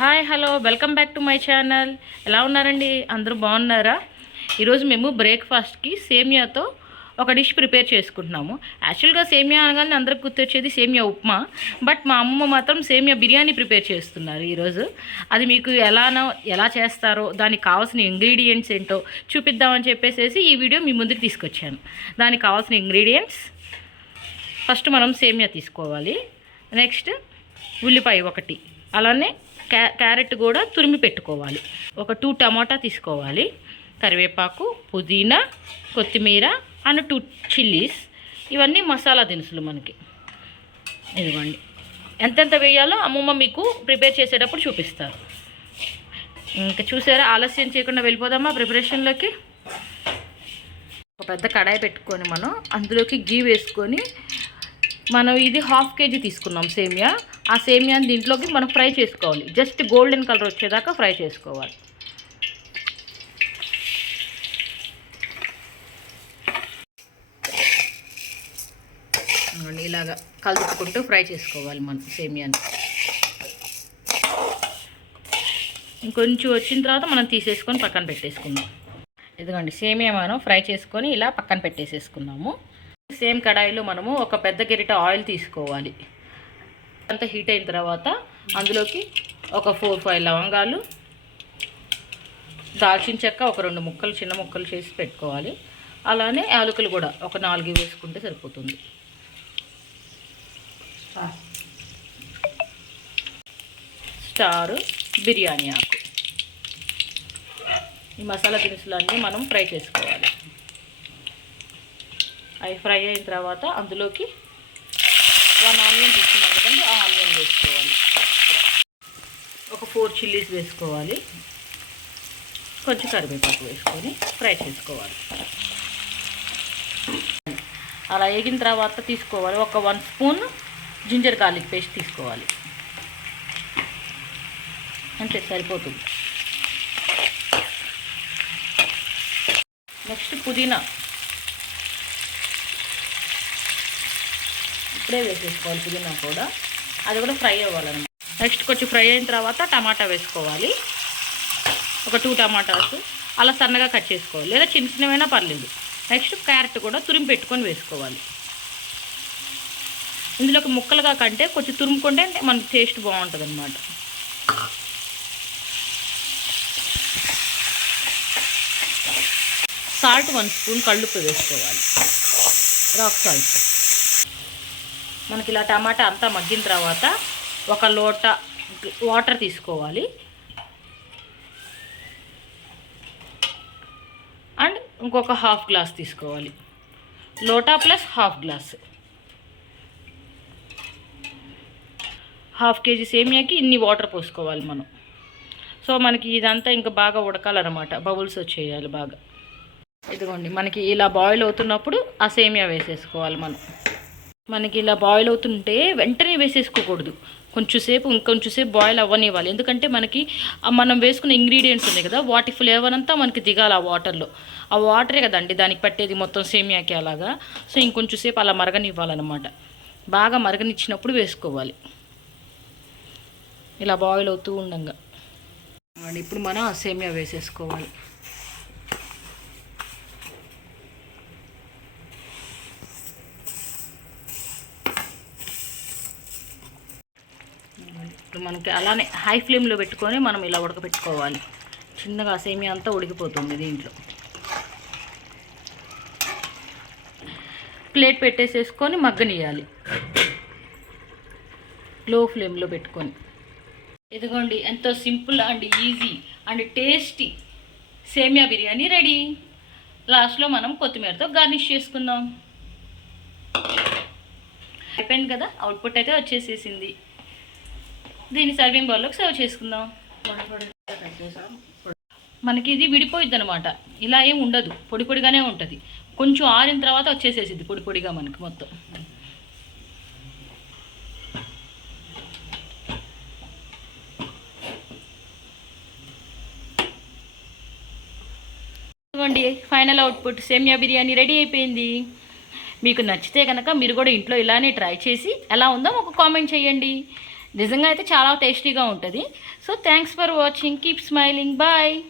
Hi hello welcome back to my channel. ఎలా ఉన్నారండి? అందరూ బాగున్నారా? ఈరోజు మేము బ్రేక్ఫాస్ట్కి సేమియాతో ఒక డిష్ ప్రిపేర్ చేసుకుంటున్నాము. యాక్చువల్గా సేమియా అనగానే అందరికి గుర్తొచ్చేది సేమియా ఉప్మా. బట్ మా అమ్మ మాత్రం సేమియా బిర్యానీ ప్రిపేర్ చేస్తున్నారు ఈరోజు. అది మీకు ఎలానో ఎలా చేస్తారో దానికి కావాల్సిన ఇంగ్రీడియంట్స్ ఏంటో చూపిద్దామని చెప్పేసి ఈ వీడియో మీ ముందుకు తీసుకొచ్చాను. దానికి కావాల్సిన ఇంగ్రీడియంట్స్. ఫస్ట్ మనం సేమియా తీసుకోవాలి. నెక్స్ట్ ఉల్లిపాయ ఒకటి. అలానే క్యారెట్ కూడా తురిమి పెట్టుకోవాలి. ఒక టూ టమాటా తీసుకోవాలి. కరివేపాకు పుదీనా కొత్తిమీర అండ్ టూ చిల్లీస్. ఇవన్నీ మసాలా దినుసులు మనకి. ఇదిగోండి. ఎంతెంత వేయాలో అమ్మమ్మ మీకు ప్రిపేర్ చేసేటప్పుడు చూపిస్తారు. ఇంకా చూసారా? ఆలస్యం చేయకుండా వెళ్ళిపోదామా ప్రిపరేషన్లోకి? ఒక పెద్ద కడాయి పెట్టుకొని మనం అందులోకి గీ వేసుకొని మనం ఇది హాఫ్ కేజీ తీసుకున్నాం సేమియా. ఆ సేమియాని దీంట్లోకి మనం ఫ్రై చేసుకోవాలి. జస్ట్ గోల్డెన్ కలర్ వచ్చేదాకా ఫ్రై చేసుకోవాలి. ఇలాగా కలుపుకుంటూ ఫ్రై చేసుకోవాలి మనం సేమియాని. ఇంకొంచెం వచ్చిన తర్వాత మనం తీసేసుకొని పక్కన పెట్టేసుకుందాం. ఇదిగోండి సేమియా మనం ఫ్రై చేసుకొని ఇలా పక్కన పెట్టేసేసుకున్నాము. సేమ్ కడాయిలో మనము ఒక పెద్ద గెరిట ఆయిల్ తీసుకోవాలి. అంతా హీట్ అయిన తర్వాత అందులోకి ఒక ఫోర్ ఫైవ్ లవంగాలు దాల్చిన చెక్క ఒక రెండు ముక్కలు చిన్న ముక్కలు చేసి పెట్టుకోవాలి. అలానే యాలకులు కూడా ఒక నాలుగు వేసుకుంటే సరిపోతుంది. స్టారు బిర్యానీ ఆకు. ఈ మసాలా దినుసులన్నీ మనం ఫ్రై చేసుకోవాలి. అవి ఫ్రై అయిన తర్వాత అందులోకి వన్ ఆనియన్ తీసుకున్నాం కదండి ఆ ఆనియన్ వేసుకోవాలి. ఒక ఫోర్ చిల్లీస్ వేసుకోవాలి. కొంచెం కరివేపాకు వేసుకొని ఫ్రై చేసుకోవాలి. అలా వేగిన తర్వాత తీసుకోవాలి. ఒక one spoon ginger garlic paste తీసుకోవాలి. అంతే సరిపోతుంది. నెక్స్ట్ పుదీనా. ఇప్పుడే వేసేసుకోవాలి పుదీనా కూడా. అది కూడా ఫ్రై అవ్వాలన్నమాట. నెక్స్ట్ కొంచెం ఫ్రై అయిన తర్వాత టమాటా వేసుకోవాలి. ఒక టూ టమాటాస్ అలా సన్నగా కట్ చేసుకోవాలి. లేదా చిన్న చిన్నవైనా పర్లేదు. నెక్స్ట్ క్యారెట్ కూడా తురిమి పెట్టుకొని వేసుకోవాలి. ఇందులో ముక్కలుగా కంటే కొంచెం తురుముకుంటే మనకి టేస్ట్ బాగుంటుంది అనమాట సాల్ట్ వన్ స్పూన్ కళ్ళుప్పు వేసుకోవాలి. రాక్ సాల్ట్ మనకి ఇలా టమాటా అంతా మగ్గిన తర్వాత ఒక లోట వాటర్ తీసుకోవాలి. అండ్ ఇంకొక హాఫ్ గ్లాస్ తీసుకోవాలి. లోటా plus half glass. Half KG సేమియాకి ఇన్ని వాటర్ పోసుకోవాలి మనం. సో మనకి ఇదంతా ఇంకా బాగా ఉడకాలన్నమాట. బబుల్స్ వచ్చేయాలి బాగా. ఇదిగోండి మనకి ఇలా బాయిల్ అవుతున్నప్పుడు ఆ సేమియా వేసేసుకోవాలి మనం. మనకి ఇలా బాయిల్ అవుతుంటే వెంటనే వేసేసుకోకూడదు. కొంచెంసేపు ఇంకొంచెంసేపు బాయిల్ అవ్వనివ్వాలి. ఎందుకంటే మనకి మనం వేసుకున్న ఇంగ్రీడియంట్స్ ఉన్నాయి కదా వాటి ఫ్లేవర్ అంతా మనకి దిగాలి ఆ వాటర్లో ఆ వాటరే కదండి దానికి పట్టేది మొత్తం సేమియాకి అలాగా. సో ఇంకొంచెంసేపు అలా మరగనివ్వాలన్నమాట. బాగా మరగనిచ్చినప్పుడు వేసుకోవాలి. ఇలా బాయిల్ అవుతూ ఉండంగా. ఇప్పుడు మనం ఆ సేమియా వేసేసుకోవాలి. ఇప్పుడు మనకి అలానే హై ఫ్లేమ్లో పెట్టుకొని మనం ఇలా ఉడకపెట్టుకోవాలి. చిన్నగా సేమియా అంతా ఉడికిపోతుంది దీంట్లో. ప్లేట్ పెట్టేసేసుకొని మగ్గనియాలి లో ఫ్లేమ్లో పెట్టుకొని. ఇదిగోండి ఎంతో simple and easy and tasty సేమియా బిర్యానీ రెడీ. లాస్ట్లో మనం కొత్తిమీరతో గార్నిష్ చేసుకుందాం. అయిపోయింది కదా? అవుట్పుట్ అయితే వచ్చేసేసింది. దీన్ని సర్వింగ్ బౌల్లోకి సర్వ్ చేసుకుందాం. మనకి ఇది విడిపోయిద్ది అనమాట ఇలా ఏం ఉండదు. పొడి పొడిగానే ఉంటుంది. కొంచెం ఆరిన తర్వాత వచ్చేసేసిద్ది పొడి పొడిగా మనకి మొత్తం. ఇదిగోండి ఫైనల్ అవుట్పుట్ సేమియా బిర్యానీ రెడీ అయిపోయింది. మీకు నచ్చితే కనుక మీరు కూడా ఇంట్లో ఇలానే ట్రై చేసి ఎలా ఉందో ఒక కామెంట్ చేయండి. నిజంగా అయితే చాలా టేస్టీగా ఉంటుంది. So thanks for watching keep smiling bye